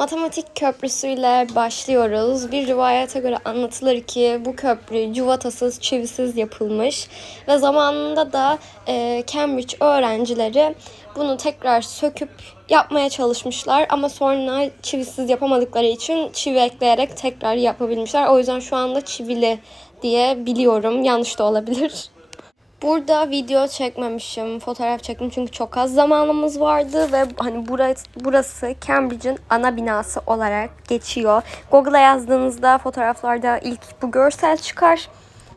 Matematik köprüsüyle başlıyoruz. Bir rivayete göre anlatılır ki bu köprü cuvatasız, çivisiz yapılmış ve zamanında da e, Cambridge öğrencileri bunu tekrar söküp yapmaya çalışmışlar ama sonra çivisiz yapamadıkları için çivi ekleyerek tekrar yapabilmişler. O yüzden şu anda çivili diye biliyorum. Yanlış da olabilir. Burada video çekmemişim, fotoğraf çektim çünkü çok az zamanımız vardı ve hani burası, burası Cambridge'in ana binası olarak geçiyor. Google'a yazdığınızda fotoğraflarda ilk bu görsel çıkar.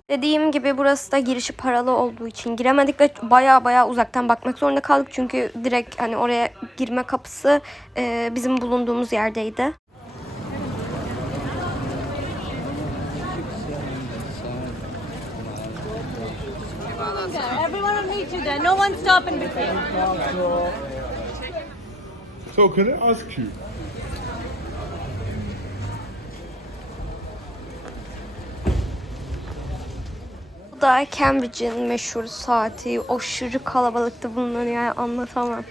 Dediğim gibi burası da girişi paralı olduğu için giremedik ve baya baya uzaktan bakmak zorunda kaldık. Çünkü direkt hani oraya girme kapısı e, bizim bulunduğumuz yerdeydi. Everyone will meet you there. No one stop in between. So can I ask you, Bu da Cambridge'in meşhur saati. Aşırı kalabalıktı bunları yani anlatamam.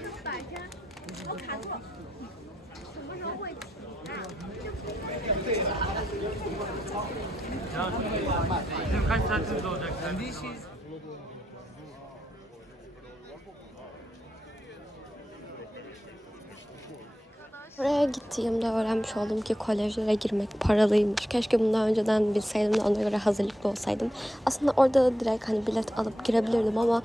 Buraya gittiğimde öğrenmiş oldum ki kolejlere girmek paralıymış. Keşke bundan önceden bilseydim de ona göre hazırlıklı olsaydım. Aslında orada da direkt hani bilet alıp girebilirdim ama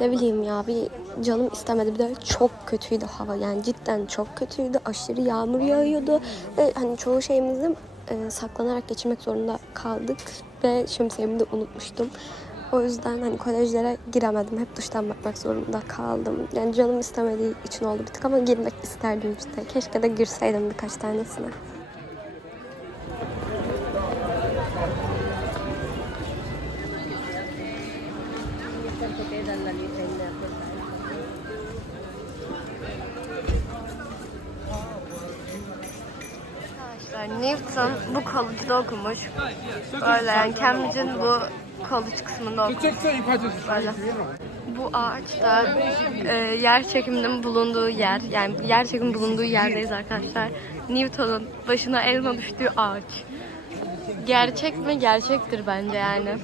ne bileyim ya bir canım istemedi. Bir de çok kötüydü hava yani cidden çok kötüydü. Aşırı yağmur yağıyordu ve hani çoğu şeyimizi e, saklanarak geçirmek zorunda kaldık ve şemsiyemi de unutmuştum. O yüzden hani kolejlere giremedim. Hep dıştan bakmak zorunda kaldım. Yani canım istemediği için oldu bir tık ama girmek isterdim işte. Keşke de girseydim birkaç tanesine. Newton bu college'da okumuş. Böyle yani Cambridge'in bu college kısmında. Böyle. Bu ağaç da e, yer çekiminin bulunduğu yer. Yani yer çekimin bulunduğu yerdeyiz arkadaşlar. Newton'un başına elma düştüğü ağaç. Gerçek mi? Gerçektir bence yani.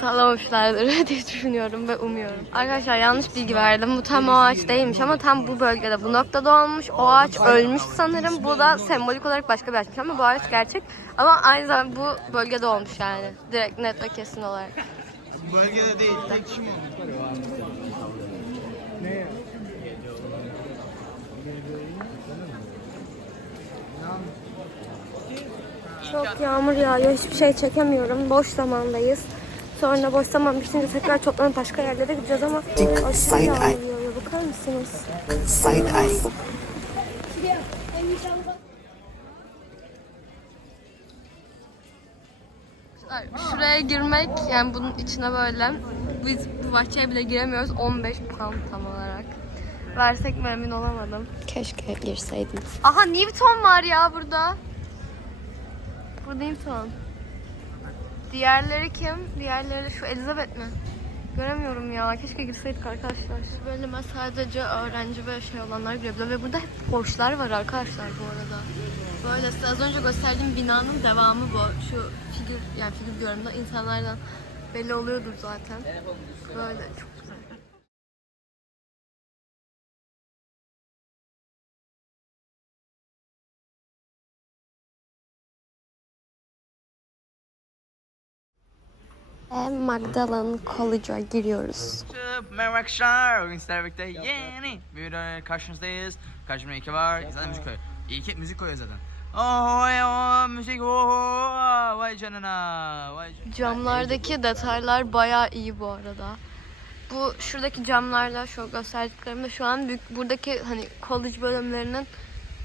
Sallamışlardır diye düşünüyorum ve umuyorum. Arkadaşlar yanlış bilgi verdim. Bu tam o ağaç değilmiş ama tam bu bölgede bu noktada olmuş. O ağaç ölmüş sanırım. Bu da sembolik olarak başka bir ağaçmış ama bu ağaç gerçek. Ama aynı zamanda bu bölgede olmuş yani. Direkt net ve kesin olarak. Bölgede değil, tek kişi mi oldu? Çok yağmur yağıyor. Hiçbir şey çekemiyorum. Boş zamandayız. Sonra boş zaman bitince tekrar toplanıp başka yerlere gideceğiz ama aşırı yağmur. Bakar mısınız? side eye. Şuraya girmek yani bunun içine böyle biz bu bahçeye bile giremiyoruz 15 pound tam olarak. Versek mi emin olamadım. Keşke girseydim. Aha Newton var ya burada. Bu Newton. Diğerleri kim? Diğerleri şu Elizabeth mi? Göremiyorum ya. Keşke girseydik arkadaşlar. Şu bölüme sadece öğrenci ve şey olanlar girebiliyor. Ve burada hep Porsche'lar var arkadaşlar bu arada. Böyle size az önce gösterdiğim binanın devamı bu. Şu figür, yani figür da insanlardan belli oluyordur zaten. Böyle çok güzel. Ve Magdalen College'a giriyoruz. Merhaba arkadaşlar, bugün sizlerle birlikte yeni bir videoyla karşınızdayız. Karşımda iki var, zaten müzik koyuyor. İlk hep müzik koyuyor zaten. Oh, oh, müzik, oh, vay canına, vay canına. Camlardaki detaylar bayağı iyi bu arada. Bu şuradaki camlarda şu gösterdiklerimde şu an büyük, buradaki hani college bölümlerinin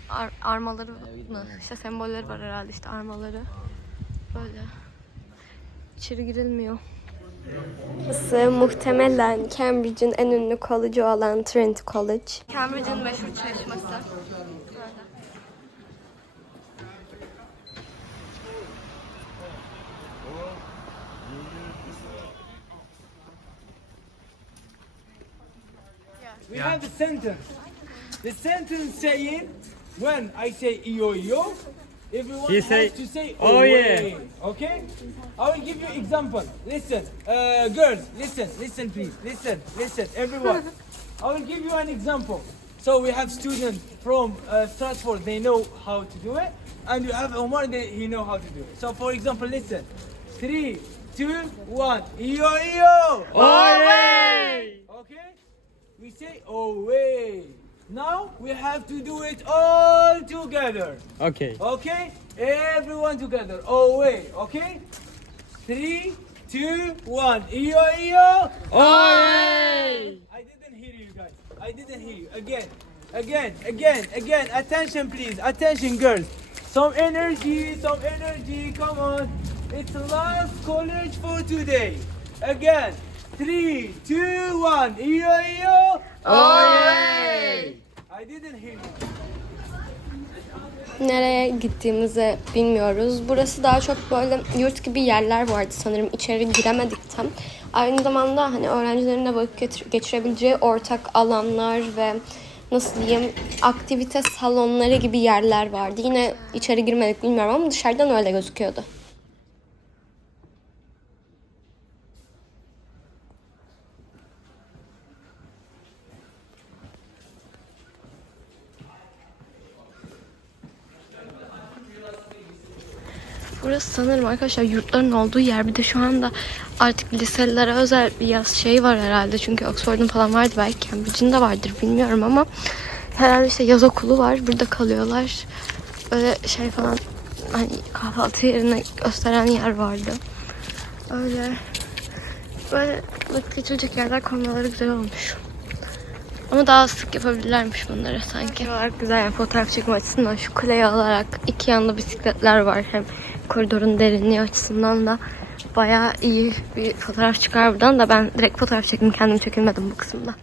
ar- armaları mı? İşte sembolleri var herhalde işte armaları. Böyle. İçeri girilmiyor. Burası muhtemelen Cambridge'in en ünlü college'ı olan Trinity College. Cambridge'in meşhur çeşmesi. We have a sentence. The sentence saying when I say yo yo, everyone You has say, to say "Oh, yeah." Okay? I will give you example. Listen, uh, girls, listen, listen, please, listen, listen, everyone. I will give you an example. So we have students from uh, Stratford, they know how to do it, and you have Omar, they, he know how to do it. So for example, listen, three, two, one, yo yo. Away! Okay? We say away. Now we have to do it all together. Okay. Okay? Everyone together. Oh, Away. Okay? Three, two, one. Iyo iyo. Away! I didn't hear you guys. I didn't hear you. Again. Again. Again. Again. Attention please. Attention girls. Some energy. Some energy. Come on. It's last college for today. Again. Three, two, one. Iyo iyo. Away. Nereye gittiğimizi bilmiyoruz. Burası daha çok böyle yurt gibi yerler vardı sanırım. İçeri giremedik tam. Aynı zamanda hani öğrencilerin de vakit geçir- geçirebileceği ortak alanlar ve nasıl diyeyim aktivite salonları gibi yerler vardı. Yine içeri girmedik bilmiyorum ama dışarıdan öyle gözüküyordu. Burası sanırım arkadaşlar yurtların olduğu yer. Bir de şu anda artık liselilere özel bir yaz şey var herhalde. Çünkü Oxford'un falan vardı belki Cambridge'in de vardır bilmiyorum ama herhalde işte yaz okulu var. Burada kalıyorlar. Böyle şey falan hani kahvaltı yerine gösteren yer vardı. Öyle böyle vakit geçirecek yerler koymaları güzel olmuş. Ama daha sık yapabilirlermiş bunları sanki. Olarak güzel yani fotoğraf çekme açısından şu kuleyi alarak iki yanda bisikletler var. Hem koridorun derinliği açısından da bayağı iyi bir fotoğraf çıkar buradan da ben direkt fotoğraf çektim kendim çekilmedim bu kısımda.